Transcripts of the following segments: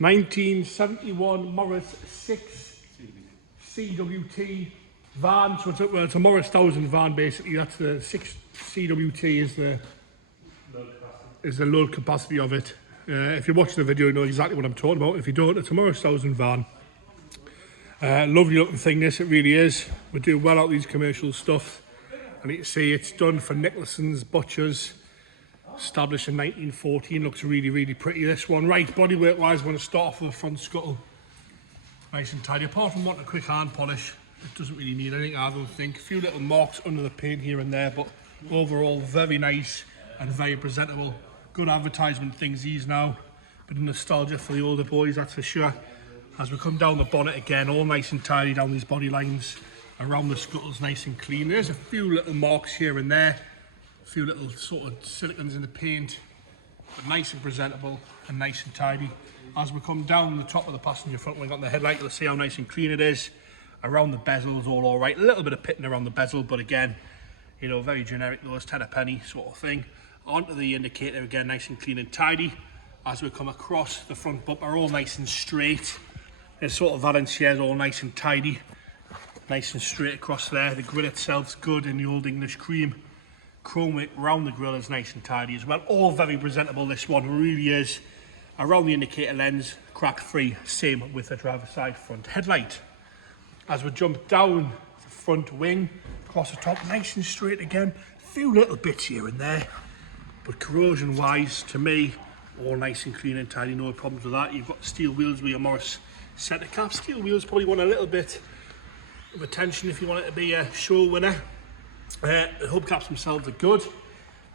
1971 Morris 6 CWT van. So it's a Morris 1000 van basically. That's the 6 CWT is the load capacity of it. If you're watching the video, you know exactly what I'm talking about. If you don't, it's a Morris 1000 van. Lovely looking thing, this, it really is. We do well out of these commercial stuff. And you can see it's done for Nicholson's Butchers, established in 1914. Looks really, really pretty, this one. Right, bodywork wise, I'm going to start off with the front scuttle. Nice and tidy. Apart from wanting a quick hand polish, it doesn't really need anything, I don't think. A few little marks under the paint here and there, but overall very nice and very presentable. Good advertisement things these now. Bit of nostalgia for the older boys, that's for sure. As we come down the bonnet again, all nice and tidy down these body lines. Around the scuttle's nice and clean. There's a few little marks here and there. A few little sort of silicons in the paint. But nice and presentable and nice and tidy. As we come down the top of the passenger front wing on the headlight, you'll see how nice and clean it is. Around the bezel is all alright. A little bit of pitting around the bezel, but again, you know, very generic, those 10 a penny sort of thing. Onto the indicator again, nice and clean and tidy. As we come across the front bumper, all nice and straight. This sort of Valenciennes all nice and tidy. Nice and straight across there. The grille itself's good in the old English cream. Chrome work around the grille is nice and tidy as well. All very presentable, this one really is. Around the indicator lens, crack free. Same with the driver's side front headlight. As we jump down the front wing, across the top, nice and straight again. A few little bits here and there. But corrosion wise, to me, all nice and clean and tidy, no problems with that. You've got steel wheels with your Morris centre cap. Steel wheels probably want a little bit of attention if you want it to be a show winner. The hubcaps themselves are good.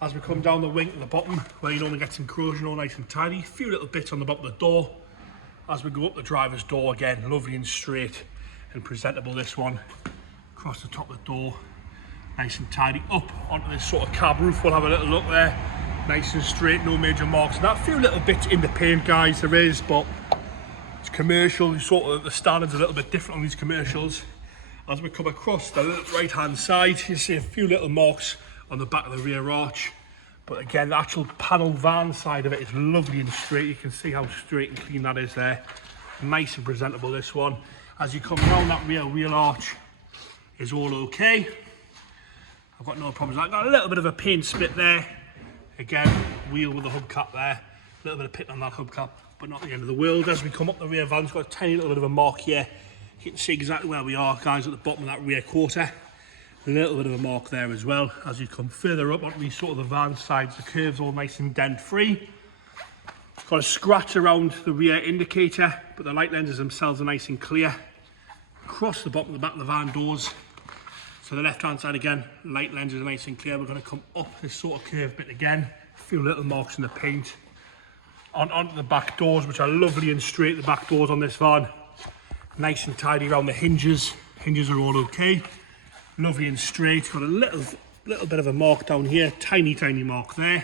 As we come down the wing to the bottom, where you normally get some corrosion, all nice and tidy. A few little bits on the bottom of the door. As we go up the driver's door again, lovely and straight and presentable, this one. Across the top of the door, nice and tidy. Up onto this sort of cab roof, we'll have a little look there. Nice and straight, no major marks. And that, a few little bits in the paint, guys, there is, but it's commercial, sort of the standards are a little bit different on these commercials. As we come across the right hand side, you see a few little marks on the back of the rear arch. But again, the actual panel van side of it is lovely and straight. You can see how straight and clean that is there. Nice and presentable, this one. As you come around that rear wheel arch, is all okay. I've got no problems. I've got a little bit of a paint split there. Again, wheel with the hubcap there. A little bit of pit on that hubcap, but not the end of the world. As we come up the rear van, it's got a tiny little bit of a mark here. You can see exactly where we are, guys, at the bottom of that rear quarter. A little bit of a mark there as well. As you come further up onto these sort of the van sides, the curves all nice and dent free. Got a scratch around the rear indicator, but the light lenses themselves are nice and clear. Across the bottom of the back of the van doors. So the left hand side again, light lenses are nice and clear. We're going to come up this sort of curve bit again. A few little marks in the paint. Onto the back doors, which are lovely and straight, the back doors on this van. Nice and tidy around the hinges. Hinges are all okay. Lovely and straight. Got a little bit of a mark down here. Tiny mark there.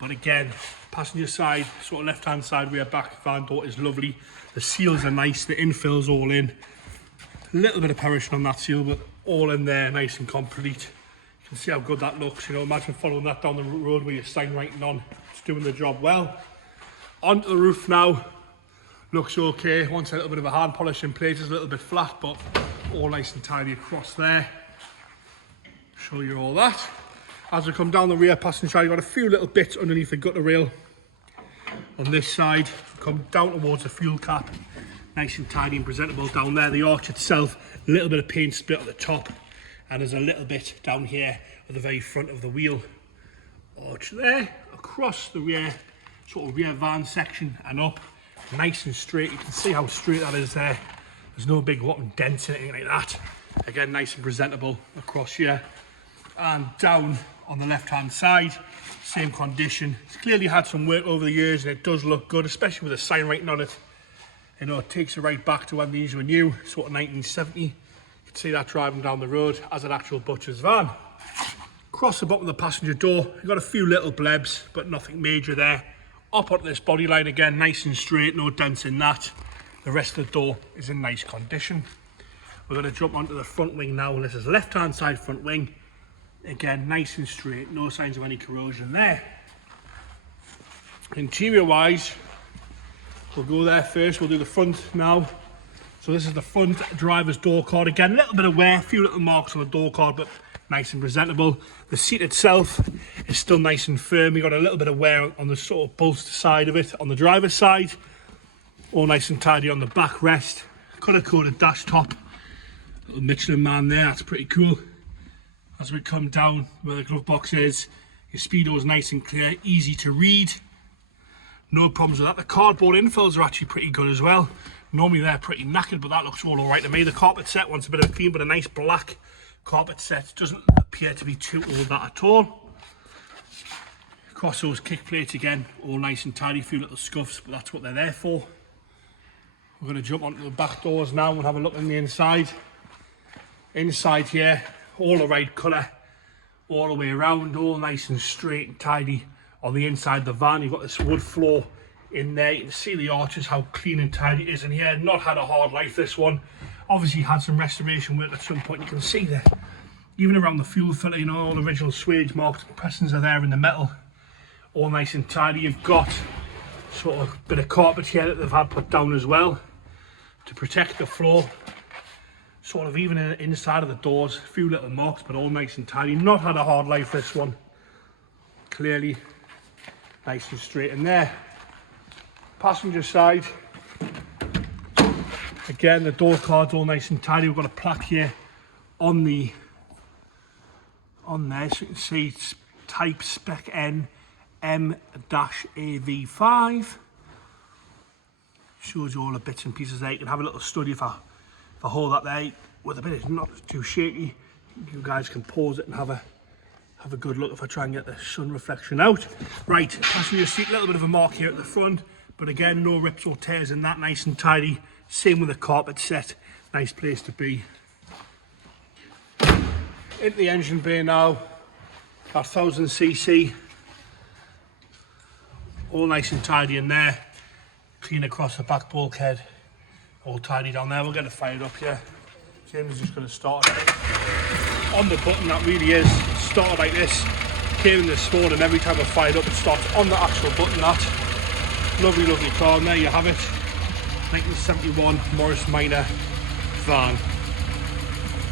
But again, passenger side, sort of left hand side rear back van door is lovely. The seals are nice. The infill's all in. A little bit of perishing on that seal, but all in there, nice and complete. You can see how good that looks. You know, imagine following that down the road with your sign writing on. It's doing the job well. Onto the roof now. Looks okay. Wants a little bit of a hand polish in places, a little bit flat, but all nice and tidy across there. Show you all that. As we come down the rear passenger side, you've got a few little bits underneath the gutter rail. On this side, come down towards the fuel cap. Nice and tidy and presentable down there. The arch itself, a little bit of paint split at the top, and there's a little bit down here at the very front of the wheel arch there. Across the rear, sort of rear van section and up. Nice and straight. You can see how straight that is there. There's no big rotten dents in anything like that. Again, nice and presentable across here. And down on the left hand side, same condition. It's clearly had some work over the years and it does look good, especially with the sign writing on it. You know, it takes it right back to when these were new, sort of 1970. You can see that driving down the road as an actual butcher's van. Across the bottom of the passenger door, you've got a few little blebs, but nothing major there. Up onto this body line again, nice and straight, no dents in that. The rest of the door is in nice condition. We're going to jump onto the front wing now. This is left hand side front wing. Again, nice and straight, no signs of any corrosion there. Interior wise, We'll go there first, we'll do the front now. So this is the front driver's door card. Again, a little bit of wear, a few little marks on the door card, but nice and presentable. The seat itself is still nice and firm. You've got a little bit of wear on the sort of bolster side of it on the driver's side. All nice and tidy on the backrest. Colour-coded dash top. Little Michelin man there, that's pretty cool. As we come down where the glove box is, your speedo is nice and clear, easy to read. No problems with that. The cardboard infills are actually pretty good as well. Normally they're pretty knackered, but that looks all alright to me. The carpet set wants a bit of a clean, but a nice black carpet set doesn't appear to be too old that at all. Across those kick plates again, all nice and tidy, a few little scuffs, but that's what they're there for. We're going to jump onto the back doors now and have a look on the inside. Inside here, all the right colour, all the way around, all nice and straight and tidy. On the inside of the van, you've got this wood floor in there. You can see the arches, how clean and tidy it is in here. Not had a hard life, this one. Obviously had some restoration work at some point. You can see there, even around the fuel filter, you know, all the original swage marks and pressings are there in the metal. All nice and tidy. You've got sort of a bit of carpet here that they've had put down as well to protect the floor. Sort of even inside of the doors, a few little marks, but all nice and tidy. Not had a hard life, this one. Clearly nice and straight in there. Passenger side, again the door card's all nice and tidy. We've got a plaque here on there, so you can see it's type spec N M-AV5. Shows you all the bits and pieces there. You can have a little study if I hold that there with a bit of not too shaky. You guys can pause it and have a good look if I try and get the sun reflection out. Right, passenger seat, a little bit of a mark here at the front, but again, no rips or tears in that, nice and tidy. Same with the carpet set, nice place to be. Into the engine bay now, our 1000cc. All nice and tidy in there. Clean across the back bulkhead, all tidy down there. We'll get it fired up here. James is just going to start it on the button. That really is started like this. Came in this morning, every time I fired up it starts on the actual button. That lovely car, and there you have it. 1971 Morris Minor van.